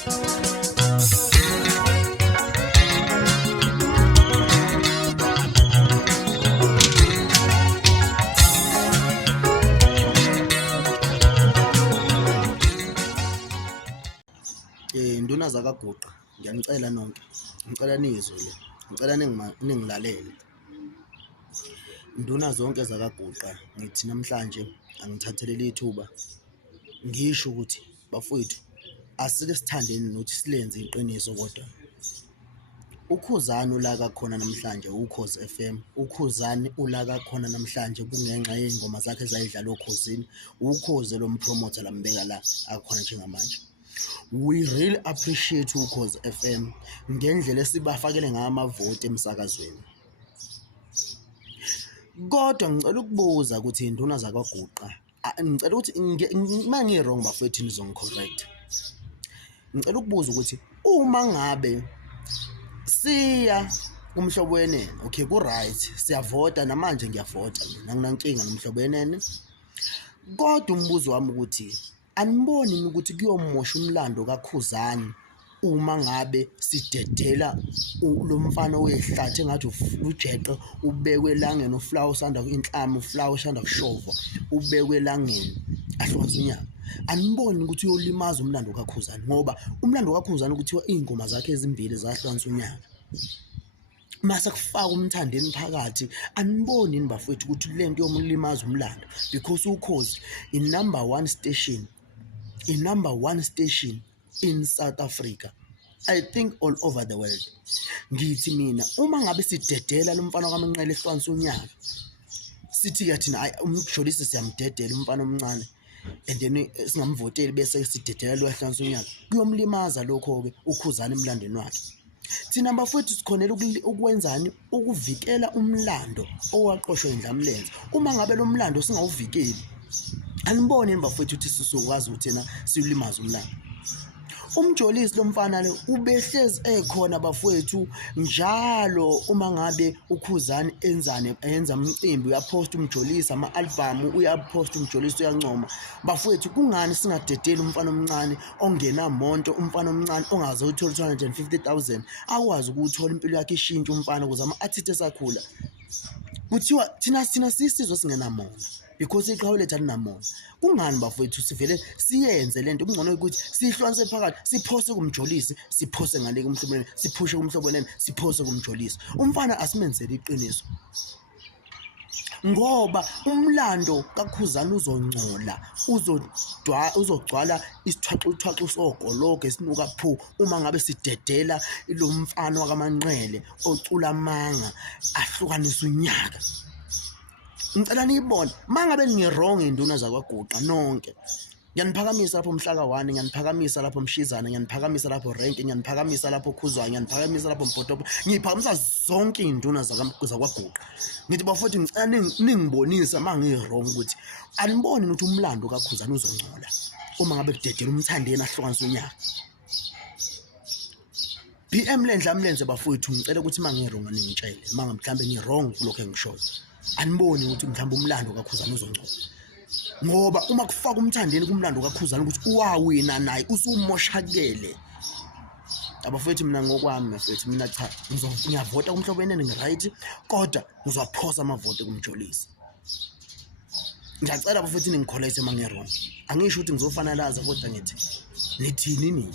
Nduna zakaGuqa, ngiyanicela nonke, ngicela nizwe le, ngicela ningilalele. Nduna zonke zakaGuqa, ngithi namhlanje angithathelele ithuba ngisho ukuthi bafowethu asike sithandeni nokuthi silenze iqiniso. Kodwa uKhuzani ula kakhona namhlanje Ukhozi FM, uKhuzani ula kakhona namhlanje kungenxa yey'ngoma zakhe ezayidlala okhozini, ukhozi lompromotha lambeka la akhona njengamanje. We really appreciate Ukhozi FM ngendlela esibafakele ngayo amavoti emsakazweni. Kodwa ngicela ukubuza ukuthi induna zakwaGuqa, ngicela ukuthi mangirong bafethu nizongicorrect. Ngicela ukubuza ukuthi uma ngabe siya kumhlobo wenene, okay ku-right, siyavota namanje ngiyavota mina, anginankinga nomhlobo wenene. Kodwa umbuzo wami ukuthi aniboni ukuthi kuyomosha umlando kaKhuzani uma ngabe sidedela lo mfana wehlathi engathi ujeqe ubekwe elangeni, uflawa usanda inhlama, uflawa usanda kushovwa ubekwe elangeni ahlonze unyaka. Aniboni ukuthi uyolimaza umlando kaKhuzani, ngoba umlando kaKhuzani kuthiwa iy'ngoma zakhe ezimbili zahlonze unyaka. Mase kufaka umthandeni phakathi, aniboni yini bafethu ukuthi le nto yomlimaza umlando, because Ukhozi i-number one station in South Africa, I think all over the world. Ngithi mina uma ngabe sidedela lo mfana kaManqele ehlwanisa unyaka, sithi-ke thina umjolisi siyamdedela umfana omncane and then singamvoteli bese sidedela lo ehlwanisa unyaka, kuyomlimaza lokho-ke uKhuzani emlandweni wakhe. Thina bafowethu sikhonela ukwenzani, ukuvikela umlando owaqoshwa indlamlenze. Uma ngabe lo mlando singawuvikeli, anibone yini bafowethu ukuthi sizokwazi ukuthi yena siwulimaza umlando. Umjolisi lo mfana le ubehlezi ekhona bafowethu njalo uma ngabe uKhuzani enza umcimbi, uyaposta umjolisi, ama-album uyaposta umjolisi, uyancoma. Bafowethu kungani singadedeli umfana omncane ongenamonto, umfana omncane ongaze uthola 250,000 akwazi ukuthola impilo yakhe ishintshe umfana ukuze ama-artist esakhula. Kuthiwa thina sisizwe singenamona because iqhawe lethu alinamona. Kungani bafowethu sivele siyenze lento? Kungcono ukuthi sihlwanise phakathi, siphose kumjolisi, siphose ngale kumhlobene, siphushe kumhlobene, siphose kumjolisi. Umfana asimenzele iqiniso, ngoba umlando kaKhuzani uzongcola, uzogcwala isithwaxu sogologo esinuka phu uma ngabe sidedela lo mfana wakaManqele ocula amanga ahlukanisa unyaka. Ngicela niyibone, mangabe ngirong induna zakwaGuqa nonke, ngiyaniphakamisa lapho Mhlaka 1, ngiyaniphakamisa lapho Mshizana, ngiyaniphakamisa lapho Rank, ngiyaniphakamisa lapho Khuzwayo, ngiyaniphakamisa lapho Mpotopo, ngiyiphakamisa zonke induna zakwaGuqa. Ngithi bafowethu ngicela ningibonisa mangirong ukuthi aniboni ukuthi umlando kaKhuzani uzongcola uma ngabe kudedela umthandeni ahlukanisa unyaka. BM lendlamlenze bafowethu, ngicela ukuthi mangirong ningitshele manga mhlambe ngirong kulokho engishoyo. Aniboni ukuthi mhlawumbe umlando kaKhuzani uzongcola, ngoba uma kufaka umthandeni kumlando kaKhuzani ukuthi uwawina naye usumoshakele. Abafowethu mina ngokwami bafowethu, mina cha, ngiyavota kumhlobo wenene ngi-right, kodwa ngizwaphosa amavoti kumjolisi. Ngiyacela bafowethu ningikholese mangirong, angisho ukuthi ngizofanalaza, kodwa ngithi nithini nini.